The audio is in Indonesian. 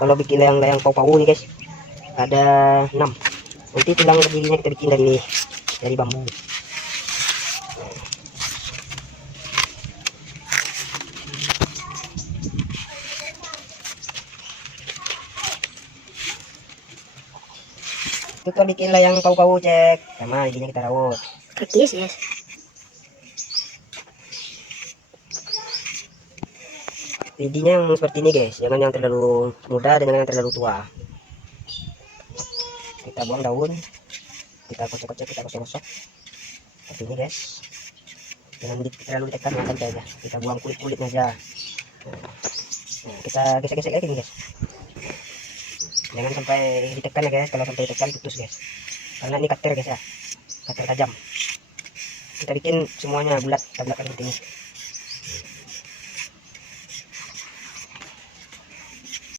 Kalau bikin layang-layang pau-pau nih guys, ada 6. Nanti tulang berdirinya kita bikin dari bambu. Itu kalau bikin layang pau-pau cek, sama lidinya kita rawat. Praktis guys. Lidinya yang seperti ini guys, jangan yang terlalu muda dengan yang terlalu tua. Kita buang daun, kita kocok-kocok, kita gosok-gosok seperti ini guys. Jangan terlalu ditekan, makan aja. Kita buang kulit-kulitnya aja. Nah, kita gesek-gesek lagi nih guys. Jangan sampai ditekan ya guys. Kalau sampai ditekan putus guys, karena ini cutter guys ya, cutter tajam. Kita bikin semuanya bulat, seperti ini.